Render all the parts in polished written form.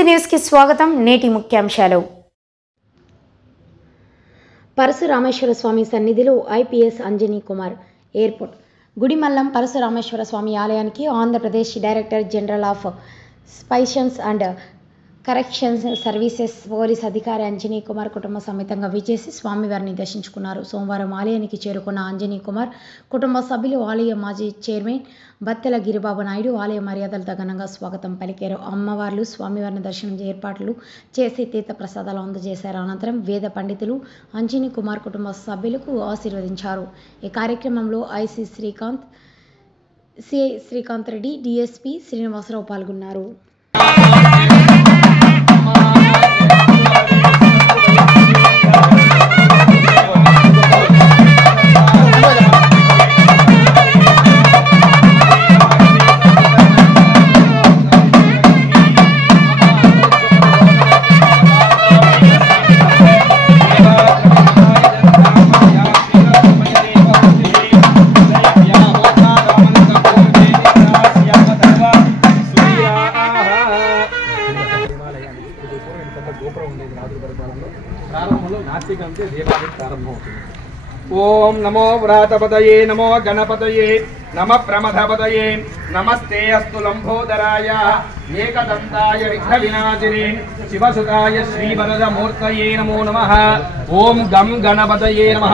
TMC news కి స్వాగతం. నేటి ముఖ్యాంశాలు. పరశురామేశ్వర స్వామి సన్నిధిలో ఐపీఎస్ అంజనీ కుమార్. ఎయిర్పోర్ట్ గుడిమల్లం పరశురామేశ్వర స్వామి ఆలయానికి Andhra Pradesh director general of prisons and corrections services police అధికారి అంజనీ కుమార్ కుటుంబ సమేతంగా విచ్చేసి స్వామివారిని దర్శించుకున్నారు. సోమవారం ఆలయానికి చేరుకున్న అంజనీ కుమార్ కుటుంబ సభ్యులు ఆలయ మాజీ చైర్మన్ బత్తెల గిరిబాబు నాయుడు ఆలయ మర్యాదలతో ఘనంగా స్వాగతం పలికారు. అమ్మవార్లు స్వామివారిని దర్శనం ఏర్పాట్లు చేసి తీర్థ ప్రసాదాలు అందజేశారు. అనంతరం వేద పండితులు అంజనీ కుమార్ కుటుంబ సభ్యులకు ఆశీర్వదించారు. ఈ కార్యక్రమంలో IC Srikanth, CI Srikanth Reddy, DSP Srinivasa Rao పాల్గొన్నారు. ओम नमो व्रातपतये नमो गणपतये नमः प्रमथपतये नमस्ते अस्तु लंबोदराय एकदंताय विघ्नविनाशिने शिवसुताय श्रीवरदमूर्तये नमो नमः। ओम गम गणपतये नमः।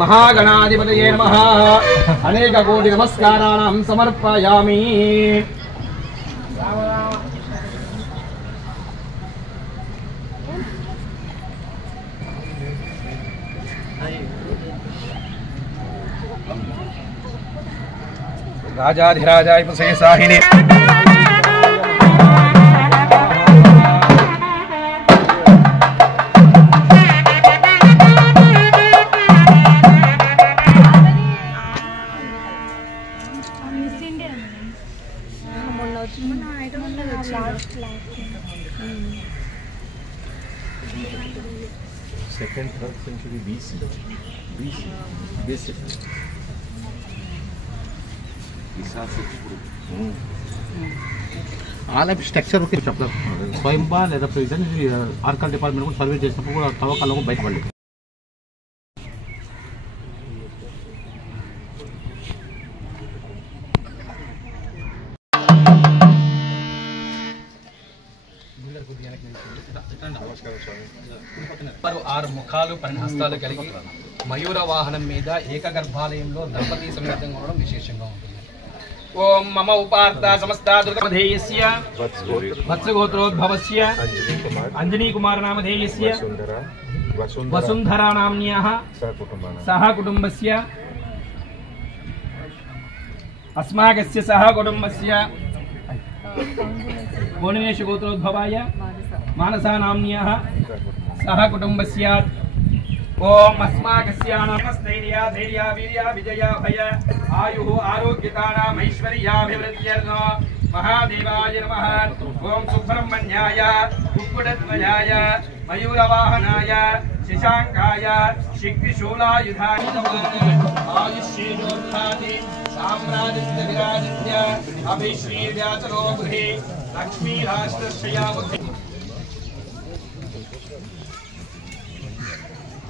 महागणाधिपतये नमः। अनेक कोटि नमस्काराणां समर्पयामि। राजाधिराजाय प्रशेषाहिने सेकंड थर्ड सेंचुरी BC ఆలయ స్ట్రక్చర్ స్వయంబా లేదా ప్రెసిడెంట్ ఆర్కల్ డిపార్ట్మెంట్ కూడా సర్వే చేసినప్పుడు కూడా తవ్వకాలకు బయటపడలేదు. ఆరు ముఖాలు 12 హస్తాలు కలిగి మయూర వాహనం మీద ఏకగర్భాలయంలో దంపతి సమేతంగా ఉండడం విశేషంగా ఉంటుంది. ఓం మమ ఉపార్త సమస్తాధేయస్య వత్సగోత్రోద్భవస్య అంజనీ కుమార్ నామధేయస్య వసుంధరా నామ్న్యాః సహ కుటుంబస్య అస్మాకస్య సహ కుటుంబస్య గోణేష గోత్రోద్భవాయ మానసా నామ్న్యాః సహ కుటుంబస్య ओम अस्माकस्य नमस्तैर्या धैर्या वीर्या विजया भय आयुः आरोग्यतानाम् ऐश्वर्याभिवृद्ध्यर्थं महादेवाय नमः। ओम सुब्रह्मण्याय कुक्कुटध्वजाय मयूरवाहनाय शशांकाय शक्तिशूलायुधाय आयुष्येजोत्थाति साम्राज्यस्य विराजित्य अभिश्रीव्याचलो गृहे लक्ष्मीराष्ट्रश्रया बुद्धि।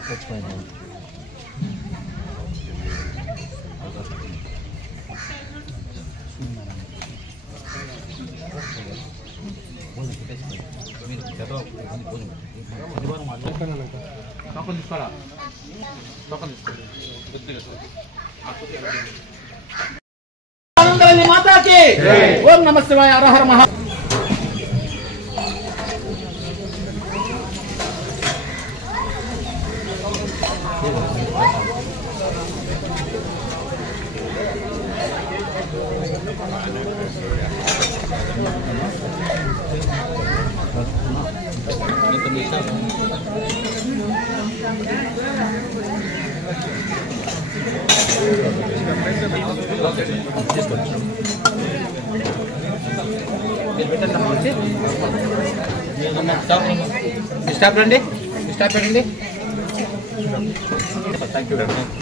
That's my name. माता की ओम नमः शिवाय हर हर महा स्टाफ రండి స్టాప్ పెట్టండి థాంక్యూ వెరీ మచ్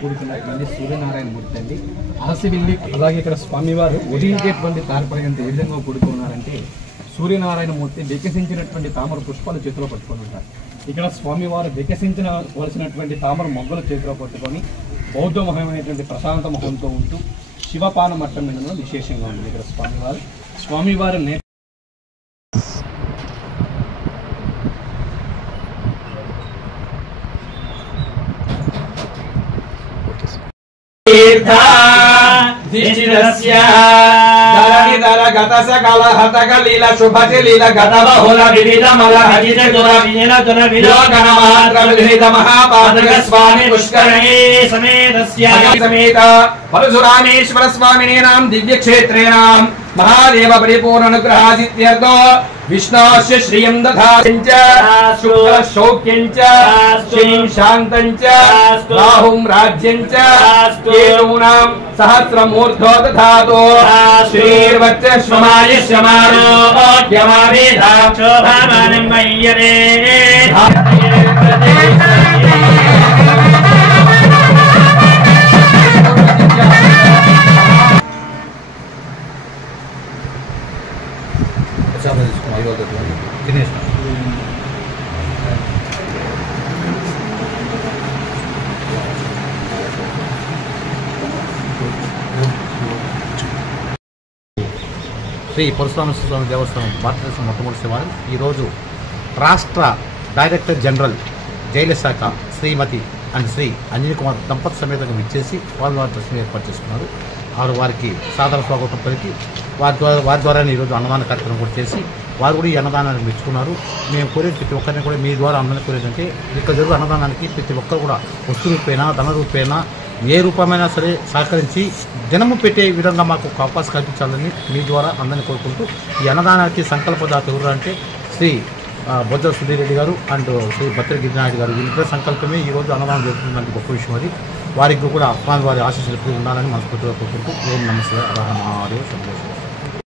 కూడుకున్నటువంటి సూర్యనారాయణ మూర్తి అండి. ఆసివిల్లి అలాగే ఇక్కడ స్వామివారు ఉదయించేటువంటి తారపర్యంత ఏ విధంగా కూడుకున్నారంటే సూర్యనారాయణ మూర్తి వికసించినటువంటి తామర పుష్పాలు చేతిలో పట్టుకొని ఉంటారు. ఇక్కడ స్వామివారు వికసించవలసినటువంటి తామర మొగ్గలు చేతిలో పట్టుకొని బౌద్ధమయమైనటువంటి ప్రశాంత మొహంతో ఉంటూ శివపాన మట్టం మీద విశేషంగా ఉంది. ఇక్కడ స్వామివారు గత సకల హతక లీల శుభజ లీల గత బహుళ వివిధ మల హజిత దుర విజన దుర విలోకన మాత్ర విహిత మహాపాదక స్వామి పుష్కరణే సమేత పరశురామేశ్వర స్వామినేనాం దివ్య క్షేత్రేణాం మహాదేవ పరిపూర్ణ అనుగ్రహాసిత్యర్థో విష్ణోస్య శ్రియం దధాంచ శుక్ల శౌక్యంచ శ్రీం శాంతంచ రాహుం రాజ్యంచ కేతూనాం సహస్రమూర్ధో దధాతో శ్రీర్వచ్చ శ్వమాయ శ్వమానో యమావేదా శోభామానం మయ్యరే శ్రీ పరశురామ స్వామి దేవస్థానం భారతదేశం మొట్టమొదటి శివాలయం ఈరోజు రాష్ట్ర డైరెక్టర్ జనరల్ జైలు శాఖ శ్రీమతి అండ్ శ్రీ అంజనీ కుమార్ దంపతి సమేతంగా విచ్చేసి వారి దర్శనం ఏర్పాటు చేసుకున్నారు. వారికి సాదర స్వాగతం పలికి వారి ద్వారా ఈరోజు అన్నదాన కార్యక్రమం కూడా చేసి వారు కూడా ఈ అన్నదానాన్ని మెచ్చుకున్నారు. మేము కోరేది ప్రతి ఒక్కరిని కూడా మీ ద్వారా అందరినీ కోరేదంటే ఇక్కడ జరుగు అన్నదానానికి ప్రతి ఒక్కరు కూడా వస్తు రూపేనా ధన రూపేనా ఏ రూపమైనా సరే సహకరించి దినము పెట్టే విధంగా మాకు ఒక అవకాశం కల్పించాలని మీ ద్వారా అందరినీ కోరుకుంటూ ఈ అన్నదానానికి సంకల్పదాత ఎవరు అంటే శ్రీ బొజ్జల సుధీర్ రెడ్డి గారు అండ్ శ్రీ భద్ర గిరినాయుడు గారు వీళ్ళిద్దరి సంకల్పమే ఈరోజు అన్నదానం జరుగుతుందని గొప్ప విషయం అది. వారికి కూడా వారి ఆశీస్సులు ఉండాలని మనస్ఫూర్తిగా కోరుకుంటూ ఓం నమస్తే మహాదేవ్.